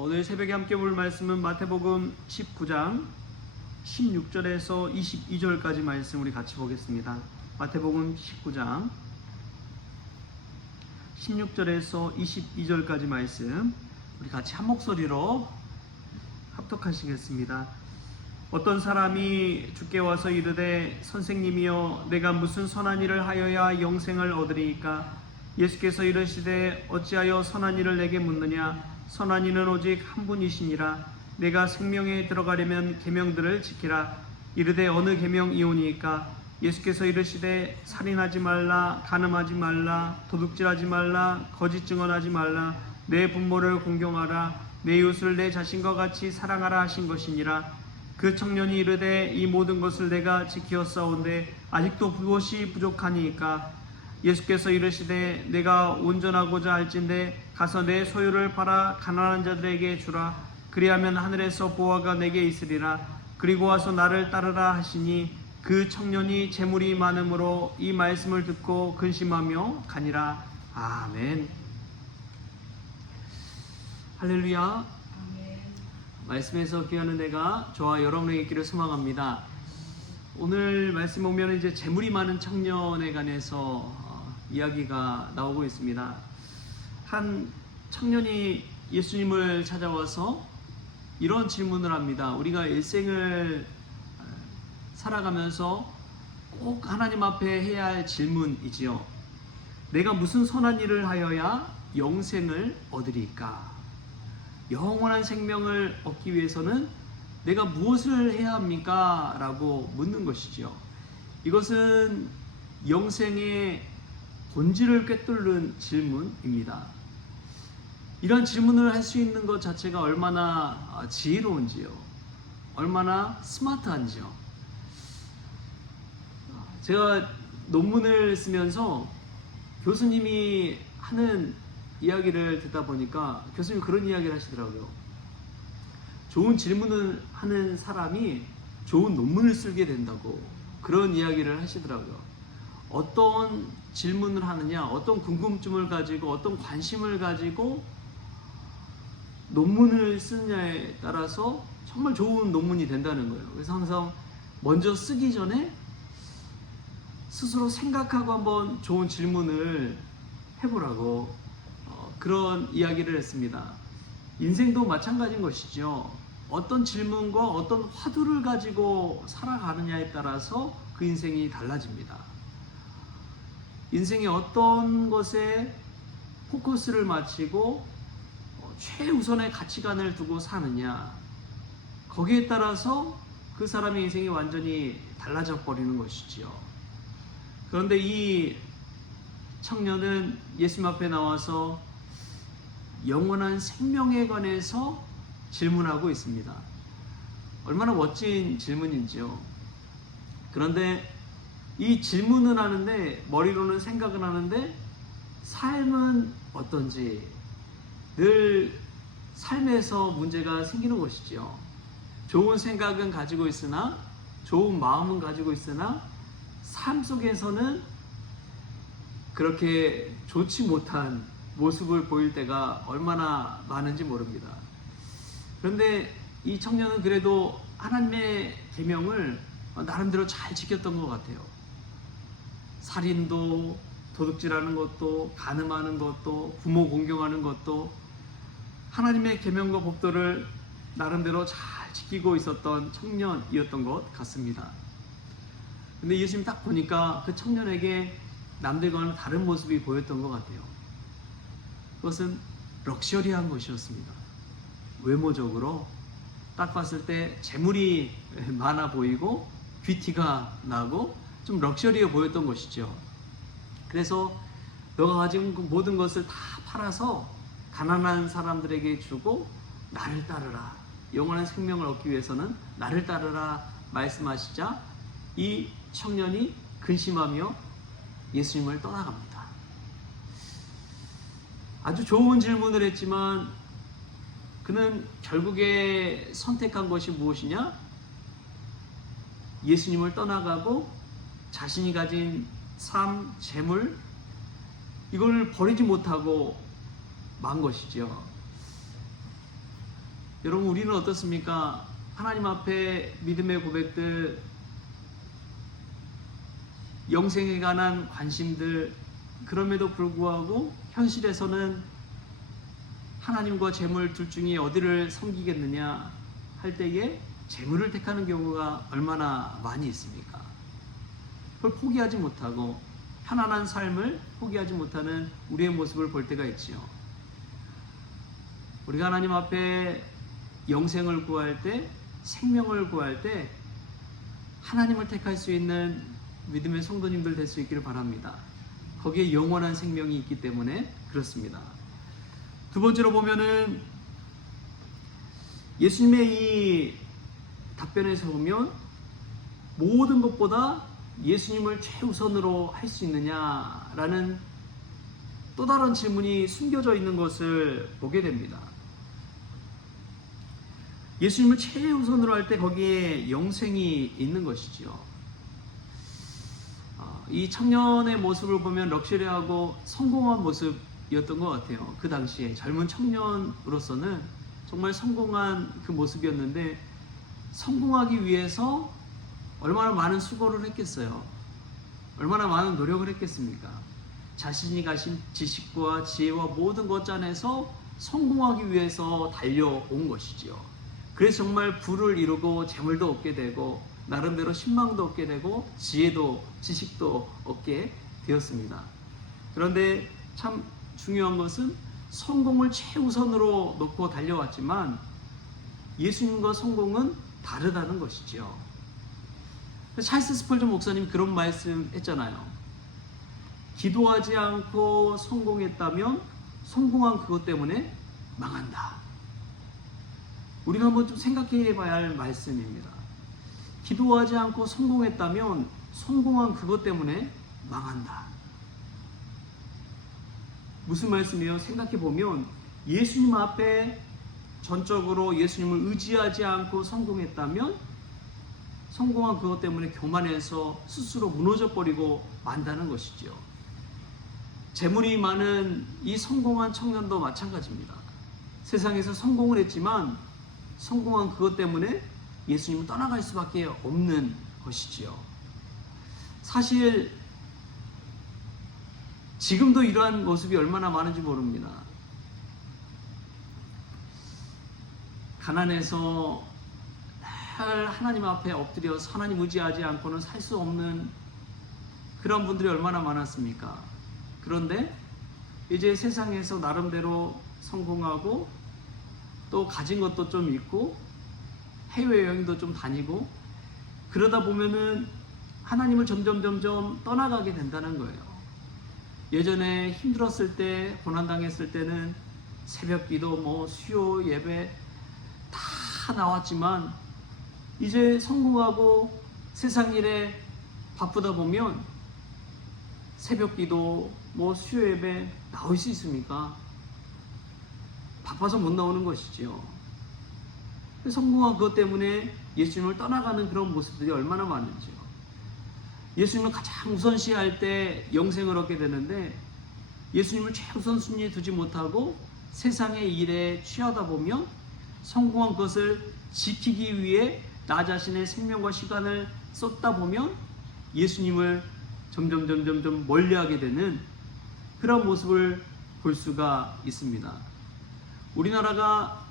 오늘 새벽에 함께 볼 말씀은 마태복음 19장 16절에서 22절까지 말씀 우리 같이 보겠습니다. 마태복음 19장 16절에서 22절까지 말씀 우리 같이 한 목소리로 합독하시겠습니다. 어떤 사람이 주께 와서 이르되 선생님이여 내가 무슨 선한 일을 하여야 영생을 얻으리이까? 예수께서 이르시되 어찌하여 선한 일을 내게 묻느냐? 선한 이는 오직 한 분이시니라. 내가 생명에 들어가려면 계명들을 지키라. 이르되 어느 계명이오니이까? 예수께서 이르시되 살인하지 말라, 간음하지 말라, 도둑질하지 말라, 거짓 증언하지 말라, 내 부모를 공경하라, 내 이웃을 내 자신과 같이 사랑하라 하신 것이니라. 그 청년이 이르되 이 모든 것을 내가 지키었사온데 아직도 무엇이 부족하니이까? 예수께서 이르시되 내가 온전하고자 할진대 가서 내 소유를 팔아 가난한 자들에게 주라. 그리하면 하늘에서 보화가 내게 있으리라. 그리고 와서 나를 따르라 하시니 그 청년이 재물이 많음으로 이 말씀을 듣고 근심하며 가니라. 아멘. 할렐루야. 말씀에서 귀한 은혜가 저와 여러분에게 있기를 소망합니다. 오늘 말씀 보면 이제 재물이 많은 청년에 관해서 이야기가 나오고 있습니다. 한 청년이 예수님을 찾아와서 이런 질문을 합니다. 우리가 일생을 살아가면서 꼭 하나님 앞에 해야 할 질문이지요. 내가 무슨 선한 일을 하여야 영생을 얻으리까? 영원한 생명을 얻기 위해서는 내가 무엇을 해야 합니까? 라고 묻는 것이죠. 이것은 영생의 본질을 꿰뚫는 질문입니다. 이런 질문을 할 수 있는 것 자체가 얼마나 지혜로운지요. 얼마나 스마트한지요. 제가 논문을 쓰면서 교수님이 하는 이야기를 듣다 보니까 교수님이 그런 이야기를 하시더라고요. 좋은 질문을 하는 사람이 좋은 논문을 쓰게 된다고 그런 이야기를 하시더라고요. 어떤 질문을 하느냐, 어떤 궁금증을 가지고 어떤 관심을 가지고 논문을 쓰느냐에 따라서 정말 좋은 논문이 된다는 거예요. 그래서 항상 먼저 쓰기 전에 스스로 생각하고 한번 좋은 질문을 해보라고 그런 이야기를 했습니다. 인생도 마찬가지인 것이죠. 어떤 질문과 어떤 화두를 가지고 살아가느냐에 따라서 그 인생이 달라집니다. 인생의 어떤 것에 포커스를 맞추고 최우선의 가치관을 두고 사느냐, 거기에 따라서 그 사람의 인생이 완전히 달라져 버리는 것이지요. 그런데 이 청년은 예수님 앞에 나와서 영원한 생명에 관해서 질문하고 있습니다. 얼마나 멋진 질문인지요. 그런데 이 질문은 하는데, 머리로는 생각은 하는데 삶은 어떤지 늘 삶에서 문제가 생기는 것이지요. 좋은 생각은 가지고 있으나, 좋은 마음은 가지고 있으나 삶 속에서는 그렇게 좋지 못한 모습을 보일 때가 얼마나 많은지 모릅니다. 그런데 이 청년은 그래도 하나님의 계명을 나름대로 잘 지켰던 것 같아요. 살인도, 도둑질하는 것도, 간음하는 것도, 부모 공경하는 것도 하나님의 계명과 법도를 나름대로 잘 지키고 있었던 청년이었던 것 같습니다. 근데 예수님 딱 보니까 그 청년에게 남들과는 다른 모습이 보였던 것 같아요. 그것은 럭셔리한 것이었습니다. 외모적으로 딱 봤을 때 재물이 많아 보이고 뷰티가 나고 좀 럭셔리해 보였던 것이죠. 그래서 너가 가진 모든 것을 다 팔아서 가난한 사람들에게 주고 나를 따르라, 영원한 생명을 얻기 위해서는 나를 따르라 말씀하시자 이 청년이 근심하며 예수님을 떠나갑니다. 아주 좋은 질문을 했지만 그는 결국에 선택한 것이 무엇이냐? 예수님을 떠나가고 자신이 가진 삶, 재물, 이걸 버리지 못하고 만 것이죠. 여러분, 우리는 어떻습니까? 하나님 앞에 믿음의 고백들, 영생에 관한 관심들, 그럼에도 불구하고 현실에서는 하나님과 재물 둘 중에 어디를 섬기겠느냐 할 때에 재물을 택하는 경우가 얼마나 많이 있습니까? 그걸 포기하지 못하고 편안한 삶을 포기하지 못하는 우리의 모습을 볼 때가 있지요. 우리가 하나님 앞에 영생을 구할 때, 생명을 구할 때 하나님을 택할 수 있는 믿음의 성도님들 될 수 있기를 바랍니다. 거기에 영원한 생명이 있기 때문에 그렇습니다. 두 번째로 보면은 예수님의 이 답변에서 보면 모든 것보다 예수님을 최우선으로 할 수 있느냐라는 또 다른 질문이 숨겨져 있는 것을 보게 됩니다. 예수님을 최우선으로 할 때 거기에 영생이 있는 것이지요. 이 청년의 모습을 보면 럭셔리하고 성공한 모습이었던 것 같아요. 그 당시에 젊은 청년으로서는 정말 성공한 그 모습이었는데, 성공하기 위해서 얼마나 많은 수고를 했겠어요. 얼마나 많은 노력을 했겠습니까? 자신이 가진 지식과 지혜와 모든 것 짜내서 성공하기 위해서 달려온 것이지요. 그래서 정말 부를 이루고 재물도 얻게 되고 나름대로 신망도 얻게 되고 지혜도 지식도 얻게 되었습니다. 그런데 참 중요한 것은 성공을 최우선으로 놓고 달려왔지만 예수님과 성공은 다르다는 것이죠. 찰스 스펄전 목사님 그런 말씀 했잖아요. 기도하지 않고 성공했다면 성공한 그것 때문에 망한다. 우리가 한번 좀 생각해 봐야 할 말씀입니다. 기도하지 않고 성공했다면 성공한 그것 때문에 망한다. 무슨 말씀이에요? 생각해 보면 예수님 앞에 전적으로 예수님을 의지하지 않고 성공했다면 성공한 그것 때문에 교만해서 스스로 무너져 버리고 만다는 것이죠. 재물이 많은 이 성공한 청년도 마찬가지입니다. 세상에서 성공을 했지만 성공한 그것 때문에 예수님을 떠나갈 수밖에 없는 것이지요. 사실 지금도 이러한 모습이 얼마나 많은지 모릅니다. 가난해서 늘 하나님 앞에 엎드려서 하나님 의지하지 않고는 살 수 없는 그런 분들이 얼마나 많았습니까? 그런데 이제 세상에서 나름대로 성공하고 또 가진 것도 좀 있고 해외여행도 좀 다니고 그러다 보면은 하나님을 점점 떠나가게 된다는 거예요. 예전에 힘들었을 때, 고난당했을 때는 새벽기도, 수요 예배 다 나왔지만 이제 성공하고 세상 일에 바쁘다 보면 새벽기도, 수요 예배 나올 수 있습니까? 바빠서 못 나오는 것이지요. 성공한 그것 때문에 예수님을 떠나가는 그런 모습들이 얼마나 많은지요. 예수님을 가장 우선시할 때 영생을 얻게 되는데 예수님을 최우선순위에 두지 못하고 세상의 일에 취하다 보면 성공한 것을 지키기 위해 나 자신의 생명과 시간을 쏟다 보면 예수님을 점점 멀리하게 되는 그런 모습을 볼 수가 있습니다. 우리나라가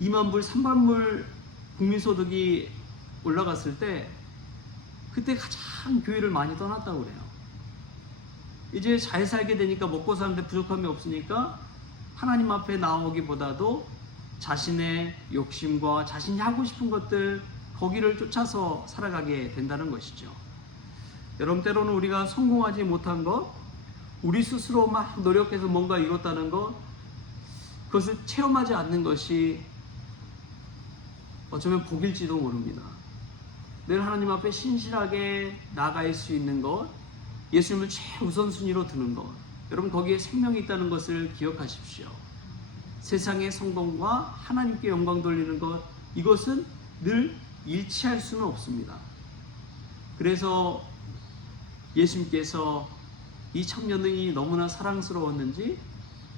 2만 불, 3만 불 국민소득이 올라갔을 때 그때 가장 교회를 많이 떠났다고 그래요. 이제 잘 살게 되니까 먹고 사는데 부족함이 없으니까 하나님 앞에 나오기보다도 자신의 욕심과 자신이 하고 싶은 것들 거기를 쫓아서 살아가게 된다는 것이죠. 여러분, 때로는 우리가 성공하지 못한 것, 우리 스스로 막 노력해서 뭔가 이뤘다는 것, 그것을 체험하지 않는 것이 어쩌면 복일지도 모릅니다. 늘 하나님 앞에 신실하게 나아갈 수 있는 것, 예수님을 최우선순위로 두는 것, 여러분 거기에 생명이 있다는 것을 기억하십시오. 세상의 성공과 하나님께 영광 돌리는 것, 이것은 늘 일치할 수는 없습니다. 그래서 예수님께서 이 청년이 너무나 사랑스러웠는지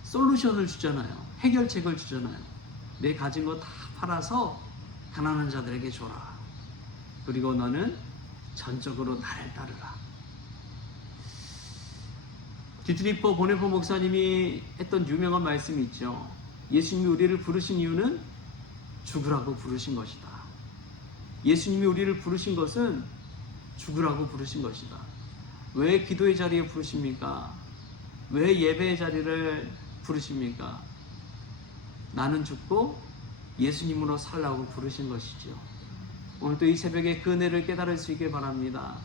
솔루션을 주잖아요. 해결책을 주잖아요. 내 가진 거 다 팔아서 가난한 자들에게 줘라. 그리고 너는 전적으로 나를 따르라. 디트리퍼 보네포 목사님이 했던 유명한 말씀이 있죠. 예수님이 우리를 부르신 이유는 죽으라고 부르신 것이다. 예수님이 우리를 부르신 것은 죽으라고 부르신 것이다. 왜 기도의 자리에 부르십니까? 왜 예배의 자리를 부르십니까? 나는 죽고 예수님으로 살라고 부르신 것이죠. 오늘도 이 새벽에 그 은혜를 깨달을 수 있길 바랍니다.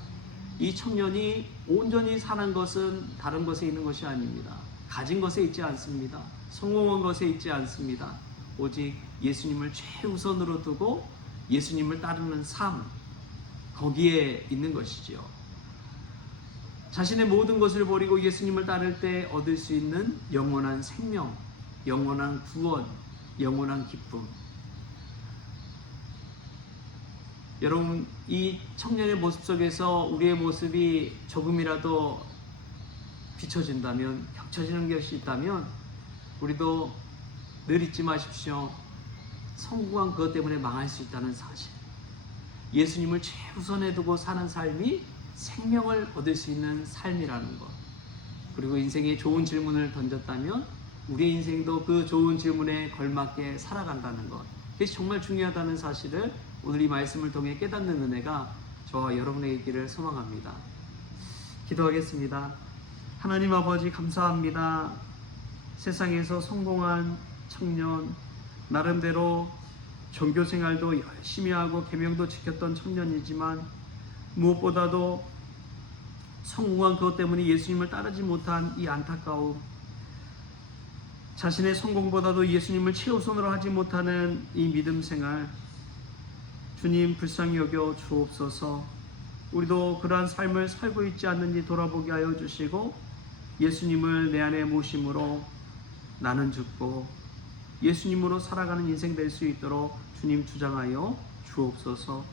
이 청년이 온전히 사는 것은 다른 것에 있는 것이 아닙니다. 가진 것에 있지 않습니다. 성공한 것에 있지 않습니다. 오직 예수님을 최우선으로 두고 예수님을 따르는 삶, 거기에 있는 것이지요. 자신의 모든 것을 버리고 예수님을 따를 때 얻을 수 있는 영원한 생명, 영원한 구원, 영원한 기쁨. 여러분, 이 청년의 모습 속에서 우리의 모습이 조금이라도 비춰진다면, 겹쳐지는 것이 있다면 우리도 늘 잊지 마십시오. 성공한 그것 때문에 망할 수 있다는 사실. 예수님을 최우선에 두고 사는 삶이 생명을 얻을 수 있는 삶이라는 것. 그리고 인생에 좋은 질문을 던졌다면 우리의 인생도 그 좋은 질문에 걸맞게 살아간다는 것. 그것이 정말 중요하다는 사실을 오늘 이 말씀을 통해 깨닫는 은혜가 저와 여러분에게 있기를 소망합니다. 기도하겠습니다. 하나님 아버지, 감사합니다. 세상에서 성공한 청년, 나름대로 종교생활도 열심히 하고 계명도 지켰던 청년이지만 무엇보다도 성공한 그것 때문에 예수님을 따르지 못한 이 안타까움, 자신의 성공보다도 예수님을 최우선으로 하지 못하는 이 믿음 생활, 주님 불쌍히 여겨 주옵소서. 우리도 그러한 삶을 살고 있지 않는지 돌아보게 하여 주시고 예수님을 내 안에 모심으로 나는 죽고 예수님으로 살아가는 인생 될 수 있도록 주님 주장하여 주옵소서.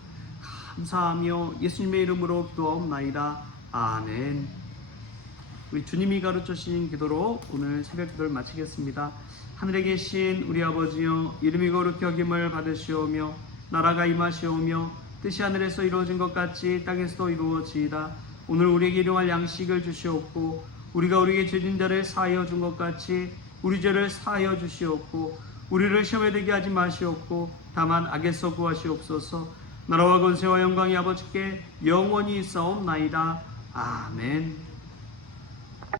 감사하며 예수님의 이름으로 기도하옵나이다. 아멘. 우리 주님이 가르쳐 주신 기도로 오늘 새벽 기도를 마치겠습니다. 하늘에 계신 우리 아버지여, 이름이 거룩히 여김을 받으시오며 나라가 임하시오며 뜻이 하늘에서 이루어진 것 같이 땅에서도 이루어지이다. 오늘 우리에게 일용할 양식을 주시옵고 우리가 우리에게 죄진 자를 사하여 준 것 같이 우리 죄를 사하여 주시옵고 우리를 시험에 들게 하지 마시옵고 다만 악에서 구하시옵소서. 나라와 권세와 영광이 아버지께 영원히 있사옵나이다. 아멘.